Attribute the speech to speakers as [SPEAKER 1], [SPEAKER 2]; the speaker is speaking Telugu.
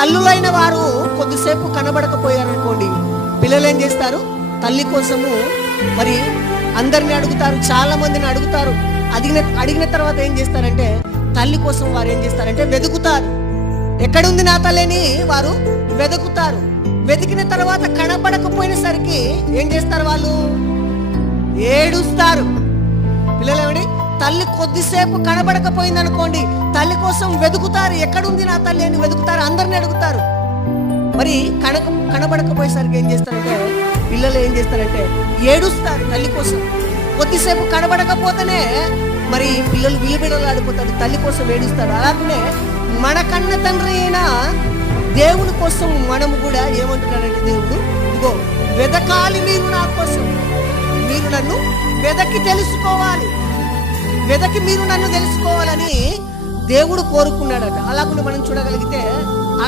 [SPEAKER 1] తల్లులైన వారు కొద్దిసేపు కనబడకపోయారనుకోండి. పిల్లలు ఏం చేస్తారు? తల్లి కోసము మరి అందరిని అడుగుతారు చాలా మందిని అడుగుతారు. అడిగిన అడిగిన తర్వాత ఏం చేస్తారంటే తల్లి కోసం వారు ఏం చేస్తారంటే వెతుకుతారు. ఎక్కడుంది నా తల్లిని వారు వెతుకుతారు. వెతికిన తర్వాత కనపడకపోయినసరికి ఏం చేస్తారు వాళ్ళు? ఏడుస్తారు. పిల్లలు ఏమండి తల్లి కొద్దిసేపు కనబడకపోయింది అనుకోండి తల్లి కోసం వెతుకుతారు ఎక్కడుంది నా తల్లి అని వెతుకుతారు అందరిని అడుగుతారు. మరి కనక కనబడకపోయేసరికి ఏం చేస్తారంటే పిల్లలు ఏం చేస్తారంటే ఏడుస్తారు తల్లి కోసం. కొద్దిసేపు కనబడకపోతేనే మరి పిల్లలు విలుబిడలు ఆడిపోతారు తల్లి కోసం ఏడుస్తారు. అలాగనే మన కన్న తండ్రి అయినా దేవుని కోసం మనము కూడా ఏమంటున్నాడంటే దేవుడు ఇగో వెదకాలి మీరు నా కోసం. మీరు నన్ను వెదకి తెలుసుకోవాలి. వెదకి మీరు నన్ను తెలుసుకోవాలని దేవుడు కోరుకున్నాడట. అలాగే మనం చూడగలిగితే